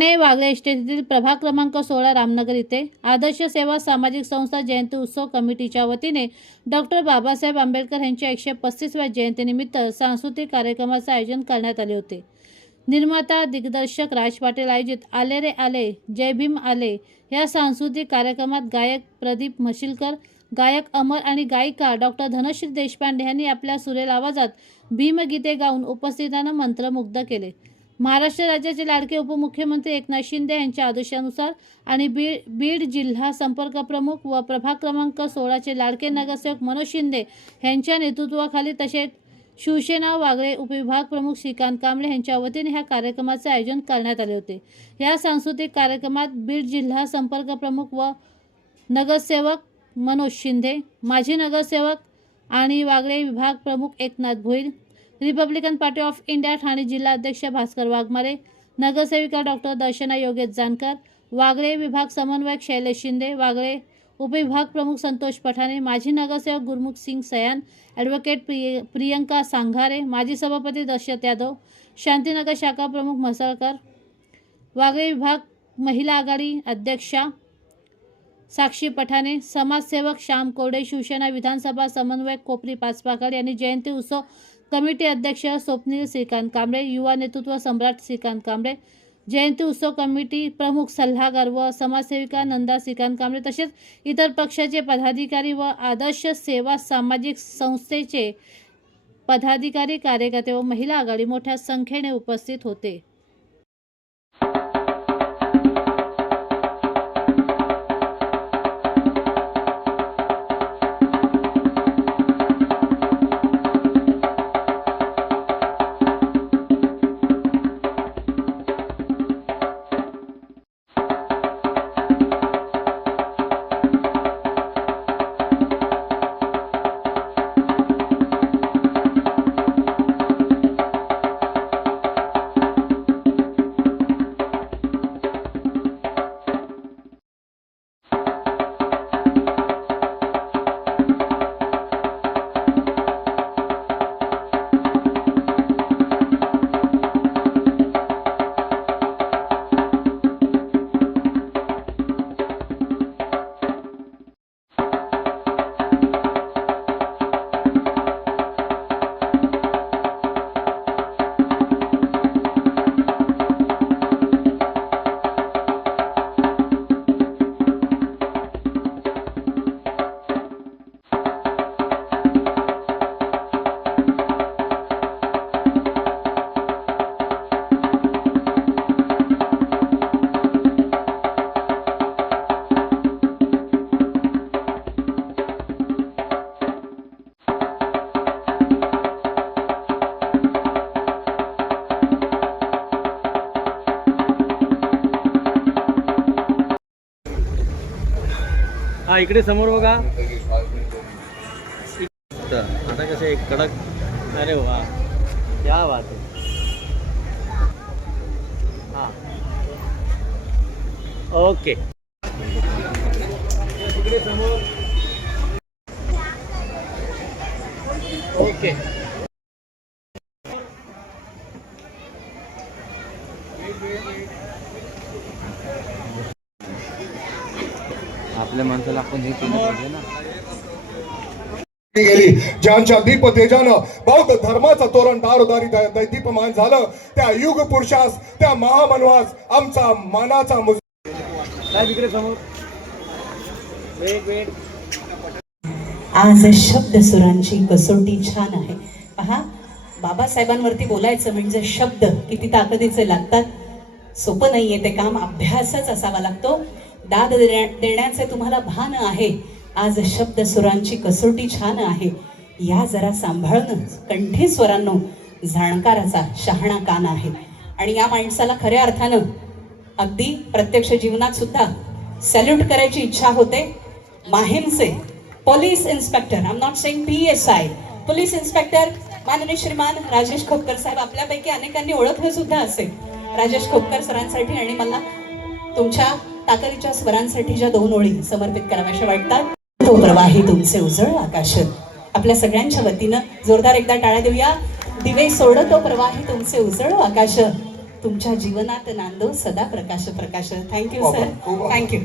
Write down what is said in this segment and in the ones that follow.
ठाणे वागळे इस्टेटीतील प्रभाग क्रमांक 16 रामनगर येथे आदर्श सेवा सामाजिक संस्था जयंती उत्सव कमिटीच्या वतीने डॉक्टर बाबासाहेब आंबेडकर यांच्या 135व्या जयंतीनिमित्त सांस्कृतिक कार्यक्रमाचे आयोजन करण्यात आले होते। निर्माता दिग्दर्शक राज पाटील आयोजित आले रे आले जय भीम आले या सांस्कृतिक कार्यक्रमात गायक प्रदीप म्हशीलकर, गायक अमर आणि गायिका डॉक्टर धनश्री देशपांडे यांनी आपल्या सुरेल आवाजात भीमगीते गाऊन उपस्थितांना मंत्रमुग्ध केले। महाराष्ट्र राज्याचे लाडके उपमुख्यमंत्री एकनाथ शिंदे यांच्या आदेशानुसार आणि बीड जिल्हा संपर्क प्रमुख व प्रभाग क्रमांक 16चे लाडके नगरसेवक मनोज शिंदे यांच्या नेतृत्वाखाली तसेच शिवसेना वागळे उपविभाग प्रमुख श्रीकांत कांबळे यांच्या वतीने ह्या कार्यक्रमाचे आयोजन करण्यात आले होते। या सांस्कृतिक कार्यक्रमात बीड जिल्हा संपर्क प्रमुख व नगरसेवक मनोज शिंदे, माजी नगरसेवक आणि वागळे विभाग प्रमुख Eknath Bhoir, Republican party of India Thane जिल्हा अध्यक्ष भास्कर वाघमारे, नगरसेविका डॉक्टर दर्शना योगेश जानकर, वागळे विभाग समन्वयक शैलेश शिंदे, वागळे उपविभाग प्रमुख संतोष पठाणे, माजी नगरसेवक गुरमुख सिंग सयान, ॲडव्होकेट प्रियंका सांघारे, माजी सभापती दशरथ यादव, शांतीनगर शाखा प्रमुख म्हसळकर, वागळे विभाग महिला आघाडी अध्यक्षा साक्षी पठाणे, समाजसेवक श्याम कोरडे, शिवसेना विधानसभा समन्वयक कोपरी पाचपाकड यांनी जयंती उत्सव कमिटी अध्यक्ष स्वप्नील श्रीकांत कांबळे, युवा नेतृत्व सम्राट श्रीकांत कांबळे, जयंती उत्सव कमिटी प्रमुख सल्लागार व समाजसेविका नंदा श्रीकांत कांबळे तसेच इतर पक्षाचे पदाधिकारी व आदर्श सेवा सामाजिक संस्थेचे पदाधिकारी, कार्यकर्ते व महिला आघाडी मोठ्या संख्येने उपस्थित होते। हा इकडे समोर बघा। आता कसं एक कडक, अरे वा क्या बात है। हा ओके, इकडे समोर ओके। आपल्या माणसाला आपण हे केलं पाहिजे ना। गेली ज्यांच्या दीप तेजानं बौद्ध धर्माचं तोरण दारोदारी दीपमान झालं, त्या युग पुरुषास, त्या महामनवास आमचा मानाचा इकडे समोर वेग आज शब्द सुरांची कसोटी छान आहे। पहा, बाबासाहेबांवरती बोलायचं म्हणजे शब्द किती ताकदीचे लागतात। सोपं नाहीये ते काम, अभ्यासच असावा लागतो। दाद देण्याचे तुम्हाला भान आहे। आज शब्द सुरांची कसोटी छान आहे, या जरा सांभाळून। कंठी स्वरांनो जाणकाराचा शहाणा कान आहे आणि या माणसाला खऱ्या अर्थानं अगदी प्रत्यक्ष जीवनात सुद्धा सॅल्यूट करायची इच्छा होते। माहीमचे police inspector, I am not saying PSI, police inspector माननीय श्रीमान राजेश खोपकर साहेब, आपल्यापैकी अनेकांनी ओळखलं सुद्धा असेल राजेश खोपकर सरांसाठी, आणि मला तुमच्या ताकदीच्या स्वरांसाठी ज्या दोन ओळी समर्पित कराव्याशा वाटतात। तो प्रवाही तुमचे उजळ आकाश, आपल्या सगळ्यांच्या वतीनं जोरदार एकदा टाळ्या देऊया। दिवे सोडतो प्रवाही तुमचे उजळ आकाश, तुमच्या जीवनात नांदो सदा प्रकाश प्रकाश. थँक्यू वा, सर, खूप थँक्यू.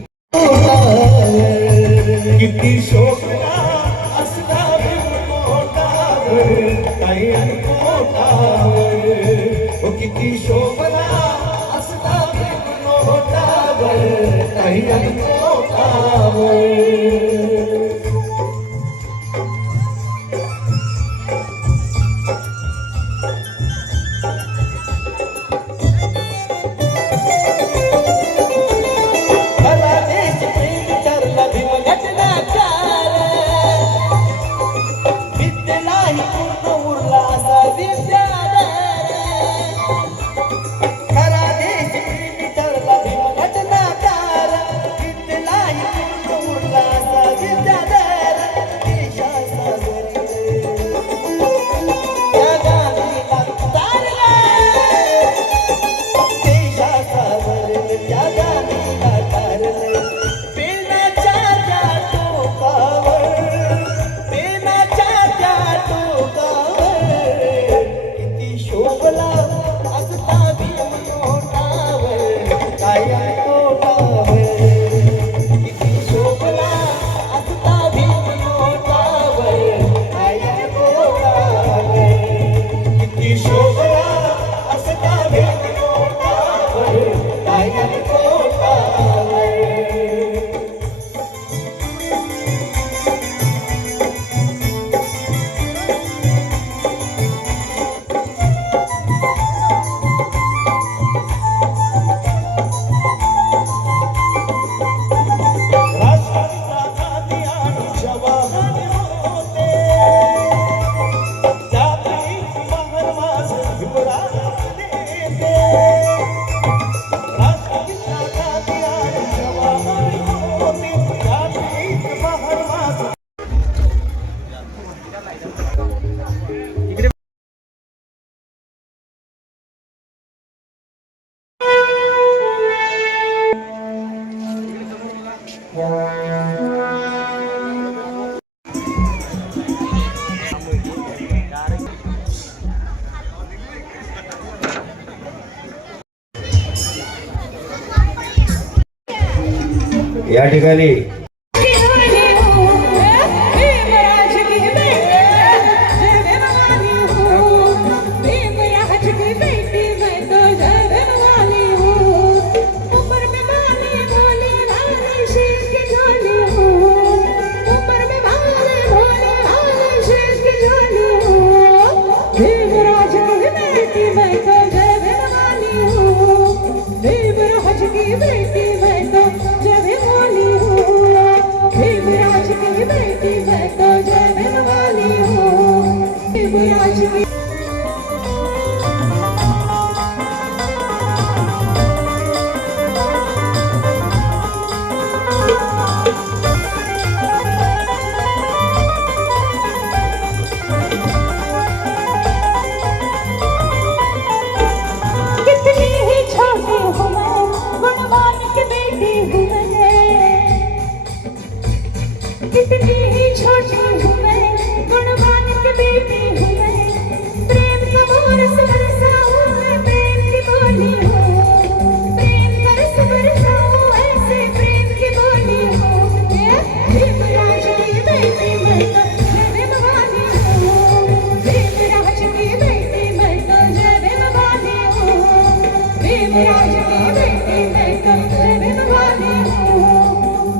किती शोभला असला मोठा काही मोठा किती शोभला असला मोठा काही मोठा. या ठिकाणी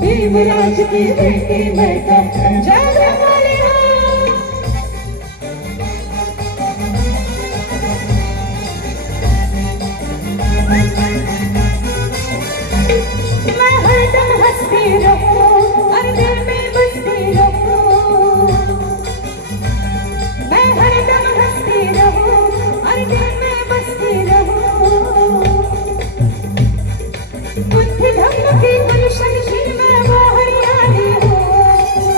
भीमराज की बेटी मैं तो जय बोले मैं हरदम हंसती रहूं और दिल में बसती रहूं. मैं हरदम हंसती रहूं और दिल में बसती रहूं. बुद्धि धम्म की गुलशन की मैं वो हरियाली हूँ.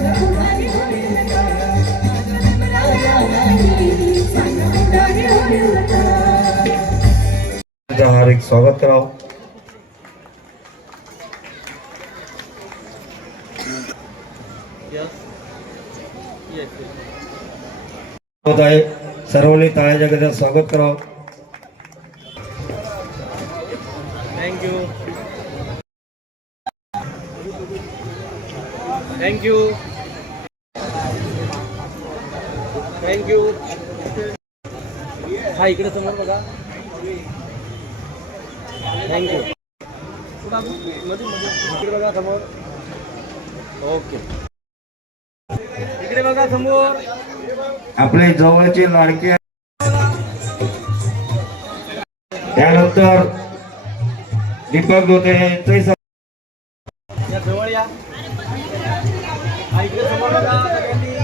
उडारी होईल का राजा नाही सांग उडारी होईल का हार्दिक स्वागत करावं. यस येस होत आहे. सर्वांनी टाळ्याच्या गजरात स्वागत करावं. Thank you thank you thank you. हा इकडे समोर बघा. थँक्यू. इकडे बघा समोर. ओके इकडे बघा समोर. आपले जवळचे लाडके त्यानंतर दीपक दोते यांचंही या जवळ या. हा इकडे समोर बघा सगळ्यांनी.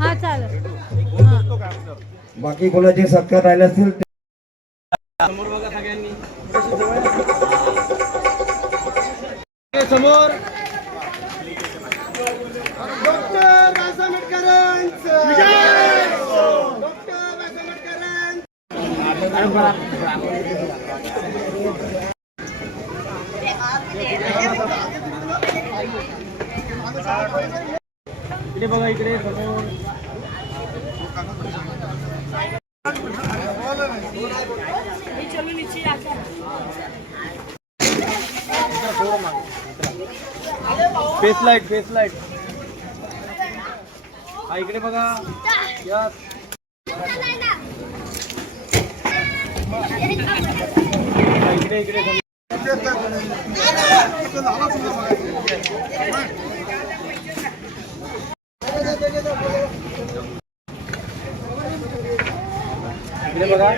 हा चालेल. बाकी कोणाचे सत्कार राहिले असतील ते समोर बघा सगळ्यांनी. इकडे समोर. इकडे बघा इकडे समोर. Face light face light. हा इकडे बघा. या इकडे इकडे इकडे बघा.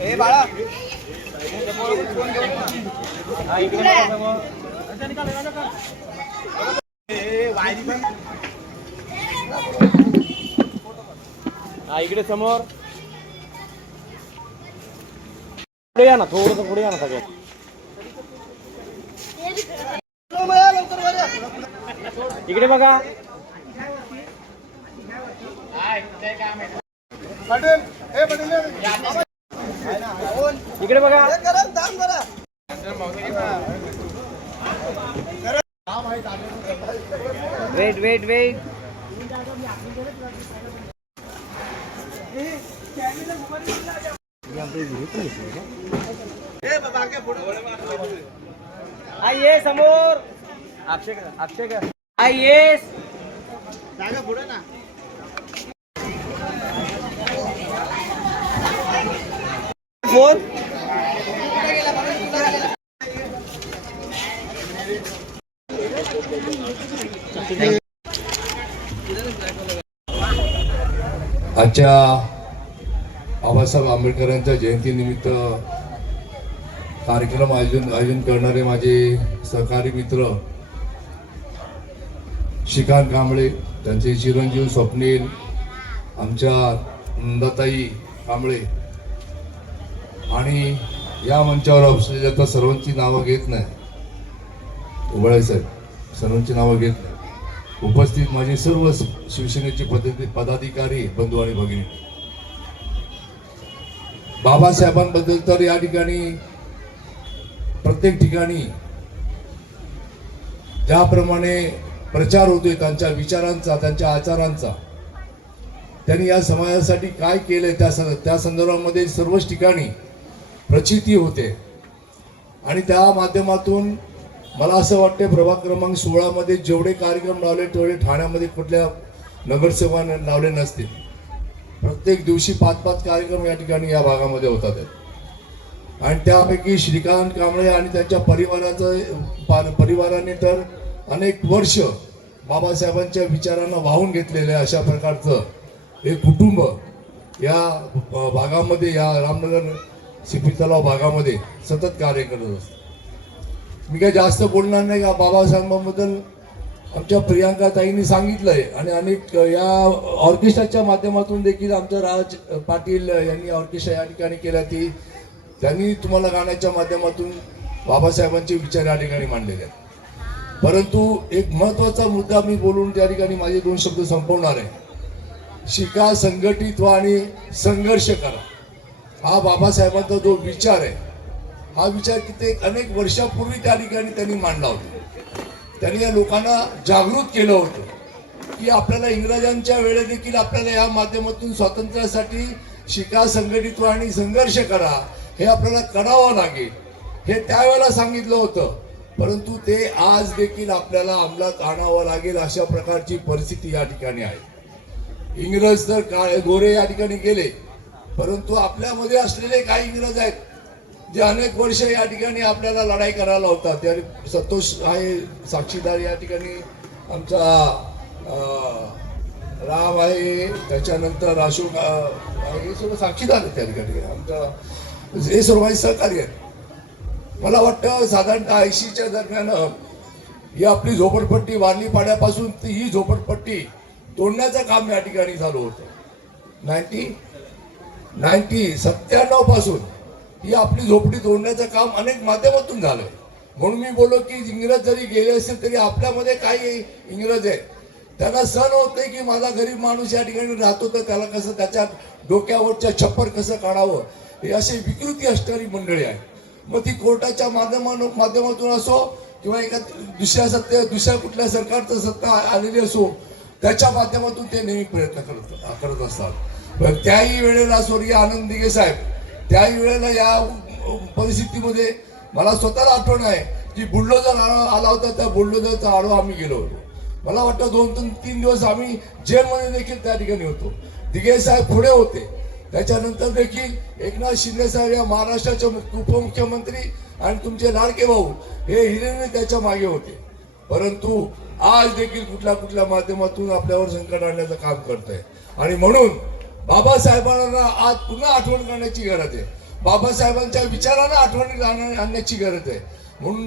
हे बाळा. हा इकडे बघा समोर. हा इकडे समोर. पुढे या ना थोडंसं पुढे या ना सगळ्यात. इकडे बघा. इकडे बघा. Wait wait wait. ये समोर. अक्षय अक्षय का. येस जागा पुढे ना. फोन. आजच्या बाबासाहेब आंबेडकरांच्या जयंतीनिमित्त कार्यक्रम आयोजन करणारे माझे सहकारी मित्र श्रीकांत कांबळे, त्यांचे चिरंजीव स्वप्नील, आमच्या नंदाताई कांबळे आणि या मंचावर असलेल्या आता सर्वांची नावं घेत नाही, उबळे साहेब सर्वांची नावं घेत नाही. उपस्थित माझे सर्व शिवसेनेचे पदाधिकारी बंधू आणि भगिनी, बाबासाहेबांबद्दल तर या ठिकाणी प्रत्येक ठिकाणी ज्याप्रमाणे प्रचार होतोय त्यांच्या विचारांचा, त्यांच्या आचारांचा, त्यांनी या समाजासाठी काय केलंय त्या संदर्भामध्ये सर्वच ठिकाणी प्रचिती होते. आणि त्या माध्यमातून मला असं वाटतं प्रभाग क्रमांक 16 मध्ये जेवढे कार्यक्रम लावले तेवढे ठाण्यामध्ये कुठल्या नगरसेवकाने लावले नसतील. प्रत्येक दिवशी 5-5 कार्यक्रम या ठिकाणी या भागामध्ये होतात. आणि त्यापैकी श्रीकांत कांबळे आणि त्यांच्या परिवाराने तर अनेक वर्ष बाबासाहेबांच्या विचारांना वाहून घेतलेले अशा प्रकारचं एक कुटुंब या भागामध्ये, या रामनगर सिपी तलाव भागामध्ये सतत कार्य करत असतं. मी काही जास्त बोलणार नाही का बाबासाहेबांबद्दल आमच्या प्रियांका ताईंनी सांगितलंय आणि अनेक या ऑर्केस्ट्राच्या माध्यमातून देखील आमचं राज पाटील यांनी ऑर्केस्ट्रा या ठिकाणी केल्या त्यांनी तुम्हाला गाण्याच्या माध्यमातून बाबासाहेबांचे विचार या ठिकाणी मांडलेले आहेत. परंतु एक महत्त्वाचा मुद्दा मी बोलून त्या ठिकाणी माझे 2 शब्द संपवणार आहे. शिका, संघटित व्हा आणि संघर्ष करा. हा बाबासाहेबांचा जो विचार आहे, हा विचार अनेक वर्षापूर्वी त्या ठिकाणी त्यांनी मांडला होता. त्यांनी या लोकांना जागृत केलं होतं की आपल्याला इंग्रजांच्या वेळेत देखील आपल्याला या माध्यमातून स्वातंत्र्यासाठी शिका, संघटित व्हा आणि संघर्ष करा, हे आपल्याला करावं लागेल, हे त्यावेळेला सांगितलं होतं. परंतु ते आज देखील आपल्याला अंमलात आणावं लागेल अशा प्रकारची परिस्थिती या ठिकाणी आहे. इंग्रज तर गोरे या ठिकाणी गेले, परंतु आपल्यामध्ये असलेले काही इंग्रज आहेत जे अनेक वर्ष या ठिकाणी आपल्याला लढाई करायला होता. त्या संतोष आहे साक्षीदार या ठिकाणी, आमचा राम आहे, त्याच्यानंतर अशोक हे सर्व साक्षीदार आहेत त्या ठिकाणी, आमचा हे सर्व माझे सहकारी आहेत. मला वाटतं साधारणतः 80च्या दरम्यान ही आपली झोपडपट्टी वारली पाड्यापासून ही झोपडपट्टी तोडण्याचं काम या ठिकाणी चालू होतं. 97 पासून ही आपली झोपडी तोडण्याचं काम अनेक माध्यमातून झालंय. म्हणून मी बोललो की इंग्रज जरी गेले असतील तरी आपल्यामध्ये काही इंग्रज आहेत, त्यांना सहन होत नाही की माझा गरीब माणूस या ठिकाणी राहतो तर त्याला कसं त्याच्या डोक्यावरच्या छप्पर कसं काढावं, हे अशी विकृती असणारी मंडळी आहे. मग ती कोर्टाच्या माध्यमातून असो किंवा एका दुसऱ्या कुठल्या सरकारचं सत्ता आलेली असो, त्याच्या माध्यमातून ते नेहमी प्रयत्न करत असतात. पण त्याही वेळेला स्वर्गीय आनंद दिघे साहेब, त्याही वेळेला या परिस्थितीमध्ये मला स्वतःला आठवण आहे की बुलडोजर आला होता, त्या बुलडोजरचा आडवा आम्ही गेलो होतो. मला वाटतं 2-3 दिवस आम्ही जेलमध्ये देखील त्या ठिकाणी होतो. दिघे साहेब पुढे होते, त्याच्यानंतर देखील एकनाथ शिंदे साहेब या महाराष्ट्राचे उपमुख्यमंत्री आणि तुमचे लाडके भाऊ हे हिरेने त्याच्या मागे होते. परंतु आज देखील कुठल्या माध्यमातून आपल्यावर संकट आणण्याचं काम करत आहे. आणि म्हणून बाबासाहेबांना आज पुन्हा आठवण करण्याची गरज आहे, बाबासाहेबांच्या विचारांना आठवण आणण्याची गरज आहे. म्हणून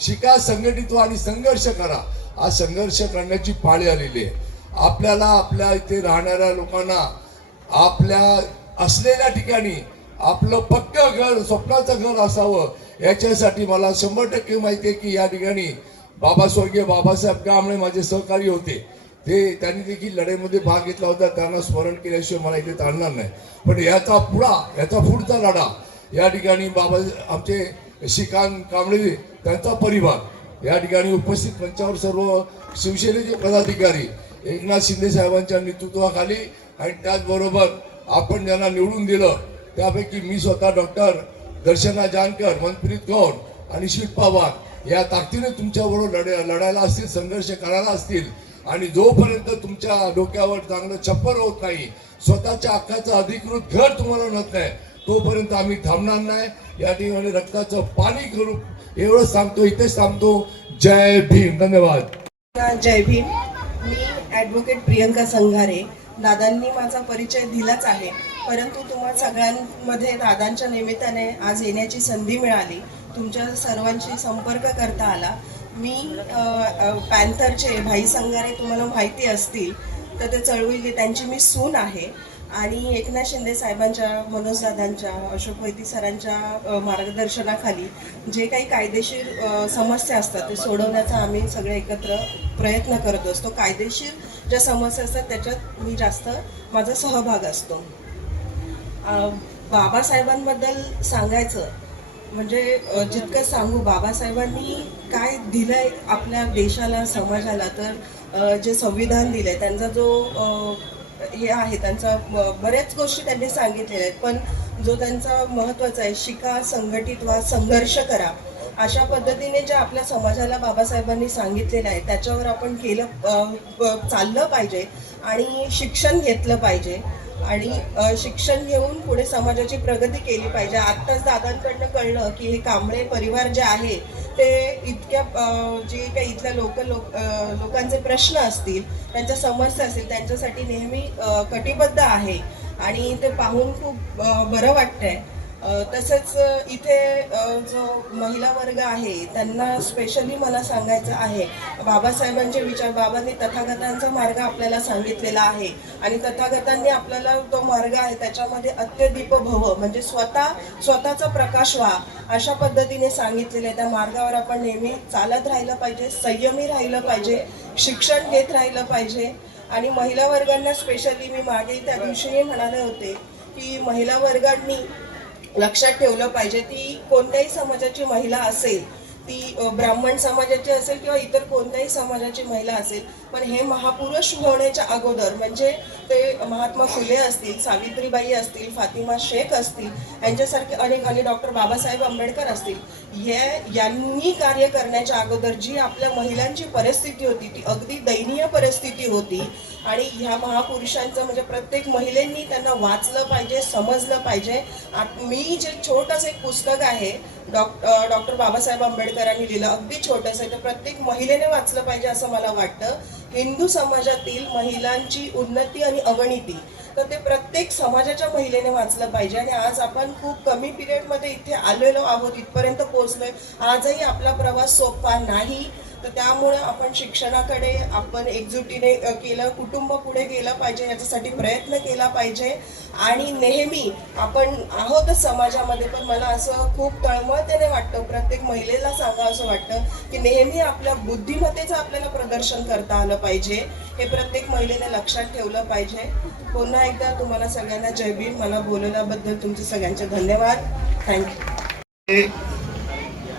शिका, संघटित व्हा आणि संघर्ष करा. आज संघर्ष करण्याची पाळी आलेली आहे. आपल्याला आपल्या इथे राहणाऱ्या लोकांना आपल्या असलेल्या ठिकाणी आपलं पक्कं घर, स्वप्नाचं घर असावं, याच्यासाठी मला 100% माहिती आहे की या ठिकाणी स्वर्गीय बाबासाहेब कांबळे माझे सहकारी होते, त्यांनी देखील लढाईमध्ये भाग घेतला होता. त्यांना स्मरण केल्याशिवाय मला इथे चालणार नाही. पण याचा पुढचा लढा या ठिकाणी आमचे श्रीकांत कांबळे त्यांचा परिवार या ठिकाणी उपस्थित मंचावर सर्व शिवसेनेचे पदाधिकारी एकनाथ शिंदे साहेबांच्या नेतृत्वाखाली आणि त्याचबरोबर आपण ज्यांना निवडून दिलं त्यापैकी मी स्वतः डॉक्टर दर्शना जानकर, मनप्रीत कौर आणि शिल्पा वाघ या ताकदीने तुमच्याबरोबर लढायला असतील, संघर्ष करायला असतील. आणि जोपर्यंत तुमच्या डोक्यावर चांगलं छप्पर होत नाही, स्वतःच्या हक्काचं अधिकृत घर तुम्हाला मिळत नाही, तोपर्यंत आम्ही थांबणार नाही. या ठिकाणी रक्ताचं पाणी करू एवढंच सांगतो, इथेच थांबतो. जय भीम. धन्यवाद. जय भीम. मी ॲडव्होकेट प्रियंका संघारे. दादांनी माझा परिचय दिलाच आहे, परंतु तुम्हा सगळ्यांमध्ये दादांच्या निमित्ताने आज येण्याची संधी मिळाली, तुमच्या सर्वांशी संपर्क करता आला. मी पॅन्थरचे भाई संघारे तुम्हाला माहिती असतील तर ते चळवळी त्यांची मी सून आहे. आणि एकनाथ शिंदे साहेबांच्या, मनोज दादांच्या, अशोक वैती सरांच्या मार्गदर्शनाखाली जे काही कायदेशीर समस्या असतात ते सोडवण्याचा आम्ही सगळे एकत्र प्रयत्न करत असतो. कायदेशीर ज्या समस्या असतात त्याच्यात मी जास्त माझा सहभाग असतो. बाबासाहेबांबद्दल सांगायचं म्हणजे जितकं सांगू, बाबासाहेबांनी काय दिलंय आपल्या देशाला, समाजाला, तर जे संविधान दिलंय, त्यांचा जो हे आहे, त्यांचा बऱ्याच गोष्टी त्यांनी सांगितलेल्या आहेत, पण जो त्यांचा महत्त्वाचा आहे, शिका, संघटित व्हा, संघर्ष करा, अशा पद्धतीने जे आपल्या समाजाला बाबासाहेबांनी सांगितलेलं आहे त्याच्यावर आपण चाललं पाहिजे आणि शिक्षण घेतलं पाहिजे आणि शिक्षण घेऊन पुढे समाजाची प्रगती केली पाहिजे. आत्ताच दादांकडनं कळलं की हे कांबळे परिवार जे आहे ते इतक्या जे काही इथल्या लोकांचे प्रश्न असतील, त्यांच्या समस्या असतील, त्यांच्यासाठी नेहमी कटिबद्ध आहे आणि ते पाहून खूप बरं वाटतंय. तसंच इथे जो महिला वर्ग आहे त्यांना स्पेशली मला सांगायचं आहे, बाबासाहेबांचे विचार, बाबांनी तथागतांचा मार्ग आपल्याला सांगितलेला आहे आणि तथागतांनी आपल्याला तो मार्ग आहे त्याच्यामध्ये अत्यदीप भव म्हणजे स्वतःचा प्रकाश व्हा अशा पद्धतीने सांगितलेले आहे. त्या मार्गावर आपण नेहमी चालत राहिलं पाहिजे, संयमी राहिलं पाहिजे, शिक्षण घेत राहिलं पाहिजे. आणि महिला वर्गांना स्पेशली मी मागे त्या दिवशी म्हणाले होते की महिला वर्गांनी लक्षात ठेवलं पाहिजे, ती कोणत्याही समाजाची महिला असेल, ती ब्राह्मण समाजाची असेल किंवा इतर कोणत्याही समाजाची महिला असेल, पण हे महापुरुष होण्याच्या अगोदर म्हणजे ते महात्मा फुले असतील, सावित्रीबाई असतील, फातिमा शेख असतील, यांच्यासारखे अनेक आणि डॉक्टर बाबासाहेब आंबेडकर असतील, यांनी कार्य करण्याच्या अगोदर जी आपल्या महिलांची परिस्थिती होती ती अगदी दयनीय परिस्थिती होती. आणि ह्या महापुरुषांचं म्हणजे प्रत्येक महिलेंनी त्यांना वाचलं पाहिजे, समजलं पाहिजे. मी जे छोटंसं एक पुस्तक आहे डॉक्टर बाबासाहेब आंबेडकरांनी लिहिलं, अगदी छोटंसं आहे, तर प्रत्येक महिलेने वाचलं पाहिजे असं मला वाटतं. हिंदू समाजातील महिलांची उन्नती आणि अवनती, तर ते प्रत्येक समाजाच्या महिलेने वाचलं पाहिजे. आणि आज आपण खूप कमी पिरियडमध्ये इथे आलेलो आहोत, इथपर्यंत पोहोचलोय. आजही आपला प्रवास सोपा नाही, तर त्यामुळे आपण शिक्षणाकडे आपण एकजुटीने केलं, कुटुंब पुढे गेलं पाहिजे, याच्यासाठी प्रयत्न केला पाहिजे. आणि नेहमी आपण आहोतच समाजामध्ये, पण मला असं खूप तळमळतेने वाटतं, प्रत्येक महिलेला सांगा असं वाटतं की नेहमी आपल्या बुद्धिमत्तेचं आपल्याला प्रदर्शन करता आलं पाहिजे. हे प्रत्येक महिलेने लक्षात ठेवलं पाहिजे. पुन्हा एकदा तुम्हाला सगळ्यांना जय भीम. मला बोलवल्याबद्दल तुमचे सगळ्यांचे धन्यवाद. थँक्यू.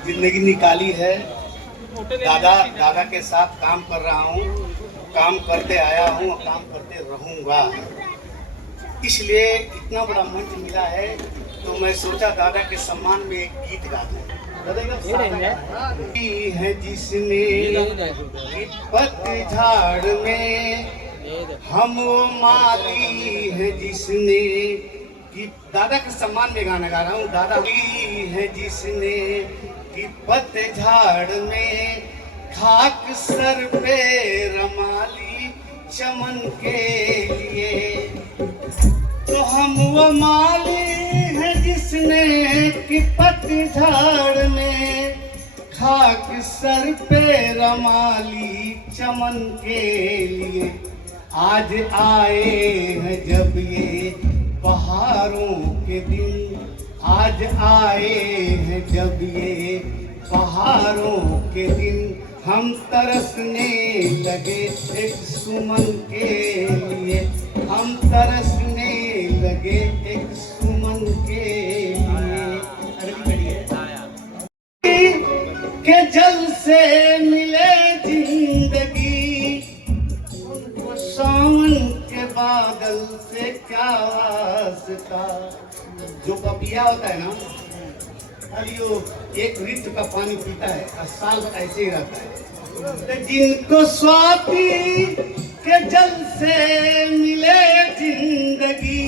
जिंदगी निकाली है, दादा के साथ काम कर रहा हूँ, काम करते आया हूँ और काम करते रहूँगा. इसलिए इतना बड़ा मंच मिला है तो मैं सोचा दादा के सम्मान में एक गीत गा दूं. है जिसने पतझड़ में हम वो माली है जिसने कि दादा के सम्मान में गाना गा रहा हूँ. दादा है जिसने कि पतझड़ में खाक सर पे रमाली चमन के लिए, तो हम वो माली है जिसने कि पतझड़ में खाक सर पे रमाली चमन के लिए. आज आए हैं जब ये बहारों के दिन, आज आए हैं जब ये बहारों के दिन, हम तरसने लगे एक सुमन के लिए, हम तरसने लगे एक सुमन के लिए. के जल से मिले जिंदगी, उनको सावन के बादल से क्या वास्ता. जो पपिया होता है ना, अलियो एक ऋतु का पानी पीता है और साल ऐसे ही रहता है. जिनको स्वाति के जल से मिले जिंदगी,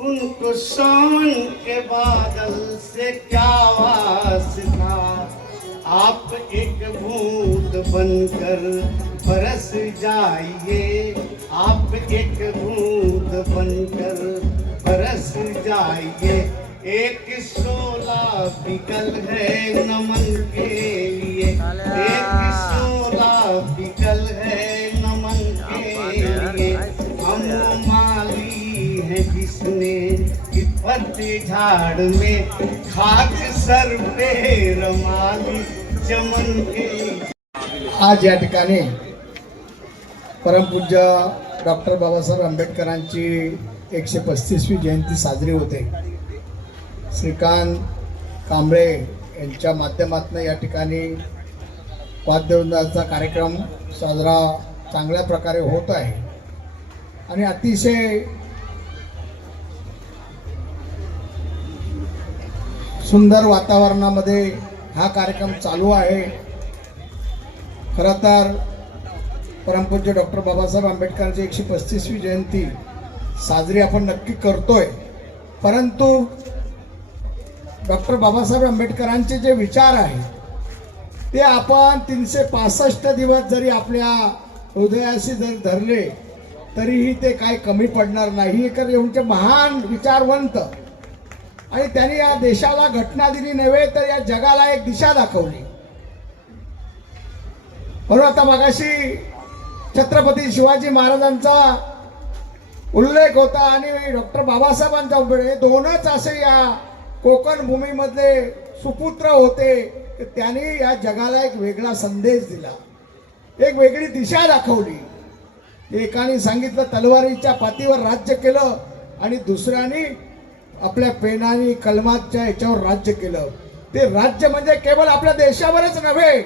उनको सावन के बादल से क्या वास्ता. आप एक बूंद बनकर बरस जाइए, आप एक बूंद बनकर बरस जाइए. एक शोला बिकल है नमन के लिए, एक शोला बिकल है नमन के लिए. हम माली हैं जिसने कि पतझड़ में खाक सर पे रमाली चमन के. आज या ठिकाणी परमपूज्य डॉक्टर बाबासाहेब आंबेडकरांची 135वी जयंती साजरी होते. श्रीकांत कांबळे यांच्या माध्यमातून या ठिकाणी वाद्यवृंदाचा कार्यक्रम साजरा चांगल्या प्रकारे होत आहे आणि अतिशय सुंदर वातावरणामध्ये हा कार्यक्रम चालू आहे. खरं तर परमपूज्य डॉक्टर बाबासाहेब आंबेडकरांची 135वी जयंती साजरी आपण नक्की करतोय, परंतु डॉक्टर बाबासाहेब आंबेडकरांचे जे विचार आहेत ते आपण 365 दिवस जरी आपल्या हृदयाशी जर धरले तरीही ते काय कमी पडणार नाही. कारण एवढे महान विचारवंत आणि त्यांनी या देशाला घटना दिली नव्हे तर या जगाला एक दिशा दाखवली. म्हणून आता मगाशी छत्रपती शिवाजी महाराजांचा उल्लेख होता आणि डॉक्टर बाबासाहेबांचा उल्लेख, दोनच असे या कोकण भूमीमधले सुपुत्र होते की त्यांनी या जगाला एक वेगळा संदेश दिला, एक वेगळी दिशा दाखवली. एकाने सांगितलं तलवारीच्या पातीवर राज्य केलं आणि दुसऱ्याने आपल्या पेनाने कलमाच्या याच्यावर राज्य केलं. ते राज्य म्हणजे केवळ आपल्या देशावरच नव्हे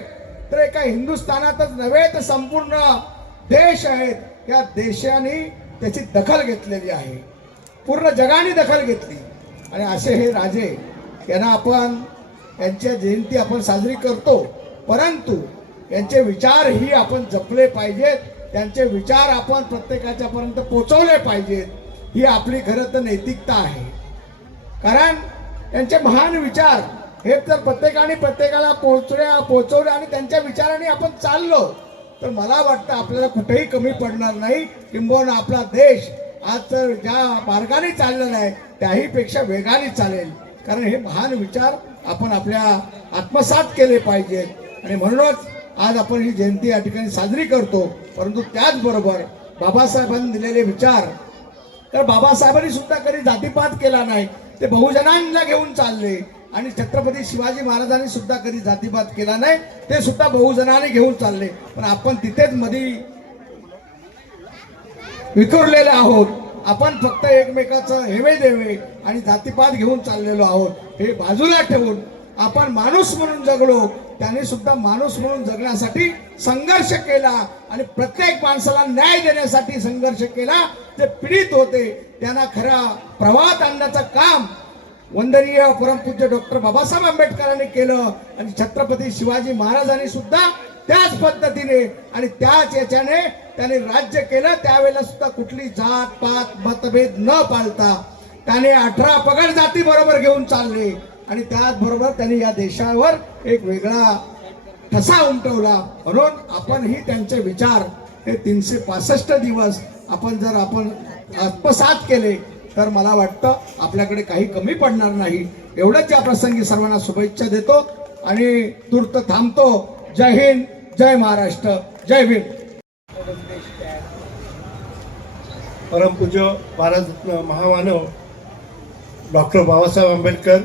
तर एका हिंदुस्थानातच नव्हे तर संपूर्ण देश आहेत या देशाने त्याची दखल घेतलेली आहे, पूर्ण जगाने दखल घेतली. आणि असे हे राजे यांना आपण यांच्या जयंती आपण साजरी करतो, परंतु यांचे विचार ही आपण जपले पाहिजेत, त्यांचे विचार आपण प्रत्येकाच्या पर्यंत पोहोचवले पाहिजेत. ही आपली खरं तर नैतिकता आहे. कारण त्यांचे महान विचार हे जर प्रत्येकाला पोहोचवले आणि त्यांच्या विचाराने आपण चाललो तर मला वाटतं आपल्याला कुठेही कमी पडणार नाही. किंबहुना आपला देश आज तर ज्या मार्गाने चाललेला आहे त्याहीपेक्षा वेगाने चालेल. कारण हे महान विचार आपण आपल्या आत्मसात केले पाहिजेत आणि म्हणूनच आज आपण ही जयंती या ठिकाणी साजरी करतो. परंतु त्याचबरोबर बाबासाहेबांनी दिलेले विचार, तर बाबासाहेबांनी सुद्धा कधी जातीपात केला नाही, ते बहुजनांना घेऊन चालले. आणि छत्रपती शिवाजी महाराजांनी सुद्धा कधी जातीपात केला नाही, ते सुद्धा बहुजनाने घेऊन चालले. पण आपण तिथेच मध्ये विखुरलेले आहोत. आपण फक्त एकमेकाचं हेवे देवे आणि जातीपात घेऊन चाललेलो आहोत. हे बाजूला ठेवून आपण माणूस म्हणून जगलो, त्यांनी सुद्धा माणूस म्हणून जगण्यासाठी संघर्ष केला आणि प्रत्येक माणसाला न्याय देण्यासाठी संघर्ष केला. जे पीडित होते त्यांना खऱ्या प्रवाहात आणण्याचं काम वंदनीय परमपूज्य डॉक्टर बाबासाहेब आंबेडकरांनी केलं आणि छत्रपती शिवाजी महाराजांनी सुद्धा त्याच पद्धतीने आणि त्याच याच्याने त्यांनी राज्य केलं. त्यावेळेला सुद्धा कुठली जात पात मतभेद न पाळता त्याने 18 पगड जाती बरोबर घेऊन चालले आणि त्याचबरोबर त्यांनी या देशावर एक वेगळा ठसा उमटवला. म्हणून आपण ही त्यांचे विचार हे 365 दिवस आपण जर आपण आत्मसात केले तर मला वाटतं आपल्याकडे काही कमी पडणार नाही. एवढंच या प्रसंगी सर्वांना शुभेच्छा देतो आणि तूर्त थांबतो. जय हिंद, जय महाराष्ट्र, जय भीम. परमपूज्य भारतरत्न महामानव डॉक्टर बाबासाहेब आंबेडकर,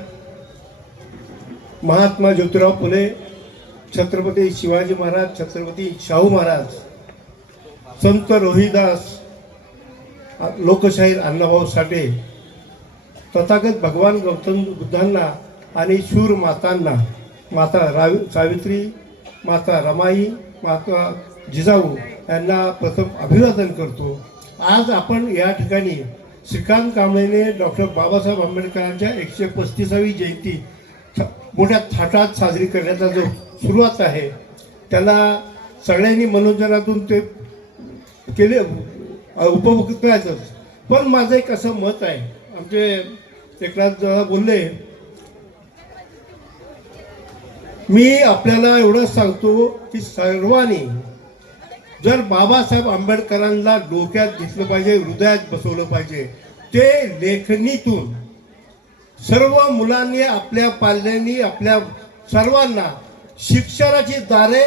महात्मा ज्योतिराव फुले, छत्रपती शिवाजी महाराज, छत्रपती शाहू महाराज, संत रोहिदास, लोकशाहीर अण्णाभाऊ साठे, तथागत भगवान गौतम बुद्धांना आणि शूर मातांना, माता सावित्री, माता रमाई, माता जिजाऊ यांना प्रथम अभिवादन करतो. आज आपण या ठिकाणी श्रीकांत कांबळेने डॉक्टर बाबासाहेब आंबेडकरांच्या 135वी जयंती मोठ्या थाटात साजरी करण्याचा जो सुरुवात आहे त्याला सगळ्यांनी मनोरंजनातून ते केले उपभोग करायचं. पण माझं एक असं मत आहे, आमचे एकनाथ बोलले, मी आपल्याला एवढंच सांगतो की सर्वांनी जर बाबासाहेब आंबेडकरांना डोक्यात घेतलं पाहिजे, हृदयात बसवलं पाहिजे. ते लेखणीतून सर्व मुलांनी, आपल्या पाल्यांनी, आपल्या सर्वांना शिक्षणाची दारे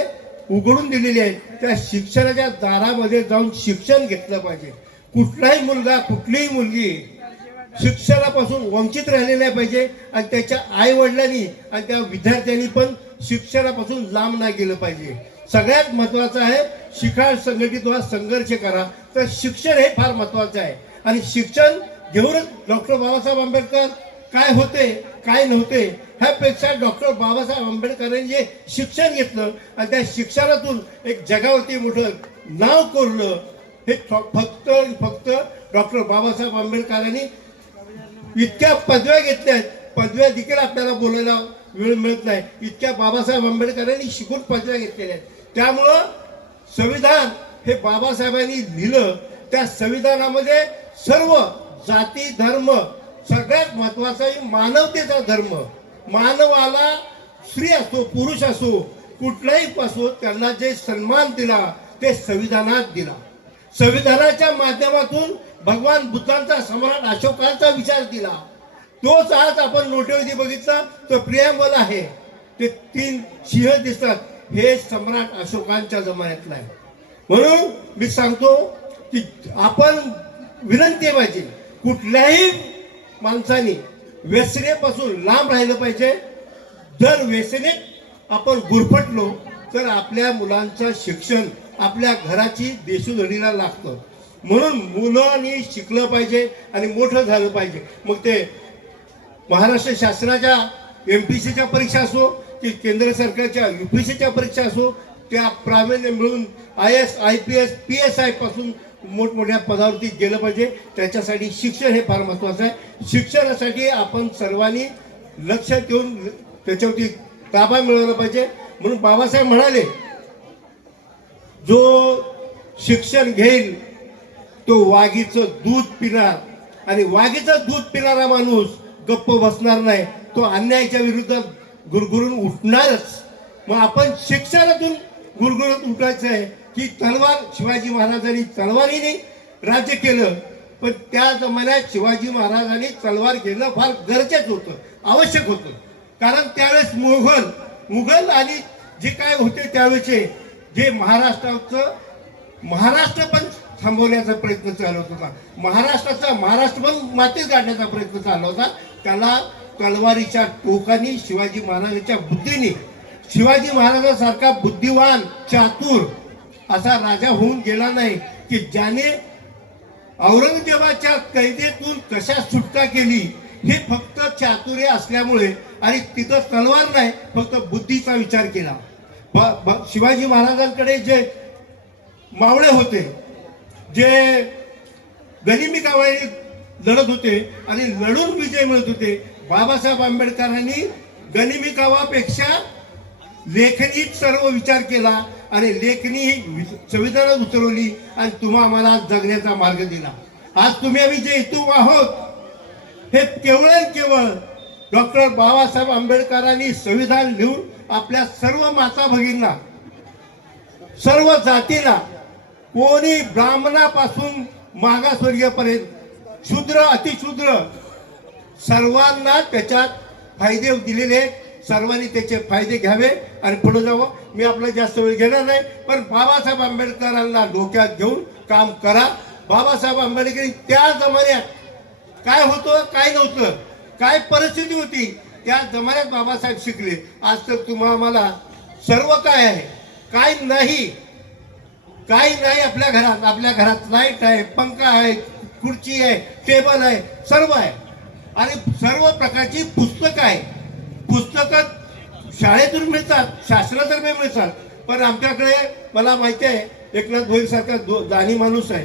उघडून दिलेली आहेत. त्या शिक्षणाच्या दारामध्ये जाऊन शिक्षण घेतलं पाहिजे. कुठलाही मुलगा, कुठलीही मुलगी शिक्षणापासून वंचित राहिले नाही पाहिजे आणि त्याच्या आई वडिलांनी आणि त्या विद्यार्थ्यांनी पण शिक्षणापासून लांब नाही गेलं पाहिजे. सगळ्यात महत्त्वाचं आहे, शिकाळ संघटित व्हा, संघर्ष करा. तर शिक्षण हे फार महत्त्वाचं आहे आणि शिक्षण घेऊनच डॉक्टर बाबासाहेब आंबेडकर काय होते काय नव्हते ह्यापेक्षा डॉक्टर बाबासाहेब आंबेडकरांनी जे शिक्षण घेतलं आणि त्या शिक्षणातून एक जगावरती मोठं नाव कोरलं, हे फक्त डॉक्टर बाबासाहेब आंबेडकरांनी इतक्या पदव्या घेतल्या आहेत. पदव्या देखील आपल्याला बोलायला वेळ मिळत नाही, इतक्या बाबासाहेब आंबेडकरांनी शिकून पदव्या घेतलेल्या आहेत. त्यामुळं संविधान हे बाबासाहेबांनी लिहिलं. त्या संविधानामध्ये सर्व जाती धर्म, सगळ्यात महत्वाचा आहे मानवतेचा धर्म. मानवाला स्त्री असो पुरुष असो कुठलाही असो त्यांना जे सन्मान दिला ते संविधानात दिला. संविधानाच्या माध्यमातून भगवान बुद्धांचा, सम्राट अशोकांचा विचार दिला. तोच आज आपण नोटेवरती बघितला तो प्रियांबल आहे, ते 3 सिंह दिसतात, हे सम्राट अशोकांच्या जमान्यातला आहे. म्हणून मी सांगतो की आपण विनंती आहे पाहिजे, कुठल्याही माणसाने व्यसनेपासून लांब राहिलं पाहिजे. जर व्यसनेत आपण गुरफटलो तर आपल्या मुलांचं शिक्षण आपल्या घराची देशोधडीला लागतं. म्हणून मुलांनी शिकलं पाहिजे आणि मोठं झालं पाहिजे. मग ते महाराष्ट्र शासनाच्या MPSCच्या परीक्षा असो की केंद्र सरकारच्या UPSCच्या परीक्षा असो, त्या प्रावीण्य मिळून IAS IPS PSI पासून मोठमोठ्या पदावरती गेलं पाहिजे. त्याच्यासाठी शिक्षण हे फार महत्त्वाचं आहे. शिक्षणासाठी आपण सर्वांनी लक्ष देऊन त्याच्यावरती ताबा मिळवला पाहिजे. म्हणून बाबासाहेब म्हणाले, जो शिक्षण घेईल तो वाघीचं दूध पिणार, आणि वाघीचं दूध पिणारा माणूस गप्प बसणार नाही, तो अन्यायाच्या विरुद्ध गुरगुरून उठणारच. मग आपण शिक्षणातून गुरगुरत उठायचं आहे की तलवार, शिवाजी महाराजांनी तलवारीने राज्य केलं, पण त्या जमान्यात शिवाजी महाराजांनी तलवार घेणं फार गरजेचं होतं, आवश्यक होतं. कारण त्यावेळेस मुघल आणि जे काय होते त्यावेळेचे जे महाराष्ट्र पण थांबवण्याचा प्रयत्न चालू होता, महाराष्ट्र पण मातीत गाडण्याचा प्रयत्न चालू होता. त्याला तलवारीच्या टोकानी शिवाजी महाराजांच्या बुद्धीने, शिवाजी महाराजांसारखा बुद्धिवान चातुर असा राजा होऊन गेला नाही की ज्याने औरंगजेबाच्या कैदेतून कशा सुटका केली. हे फक्त चातुर्य असल्यामुळे, आणि तिथं तलवार नाही, फक्त बुद्धीचा विचार केला. शिवाजी महाराजांकडे जे मावळे होते, जे गनिमी कावाने लढत होते आणि लढून विजय मिळत होते, बाबासाहेब आंबेडकरांनी गनिमी कावापेक्षा लेखनीत सर्व विचार केला आणि लेखनी संविधानात उतरवली आणि तुम्हा आम्हाला जगण्याचा मार्ग दिला. आज तुम्ही आम्ही जे इथून आहोत हे केवळ डॉक्टर बाबासाहेब आंबेडकरांनी संविधान लिहून आपल्या सर्व माता भगिनींना, सर्व जातीला, कोणी ब्राह्मणापासून मागासवर्गीयापर्यंत, शूद्र अतिशूद्र, सर्वांना त्याच्यात फायदे दिलेले. सर्वांनी त्याचे फायदे घ्यावे आणि पुढे जावं. मी आपला जास्त वेळ घेणार नाही, पण बाबासाहेब आंबेडकरांना डोक्यात घेऊन काम करा. बाबासाहेब आंबेडकर त्या जमान्यात काय होतं, काय नव्हतं, काय परिस्थिती होती, त्या जमान्यात बाबासाहेब शिकले. आज तर तुम्हा आम्हाला सर्व काय आहे, काय नाही, काही नाही आपल्या घरात लाईट आहे, पंखा आहे, खुर्ची आहे, टेबल आहे, सर्व आहे. आणि सर्व प्रकारची पुस्तकं आहे. पुस्तकं शाळेतून मिळतात, शासनातर्फे मिळतात. पण आमच्याकडे मला माहिती आहे, एकनाथ भोईर सारखा दानी माणूस आहे,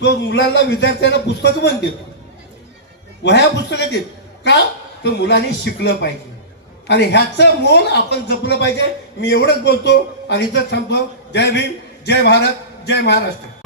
तो मुलांना, विद्यार्थ्यांना पुस्तकं पण देतो, वह्या पुस्तकं देत. का तर मुलांनी शिकलं पाहिजे आणि ह्याचं मोल आपण जपलं पाहिजे. मी एवढंच बोलतो आणि इथंच थांबतो. जय भीम, जय भारत, जय महाराष्ट्र.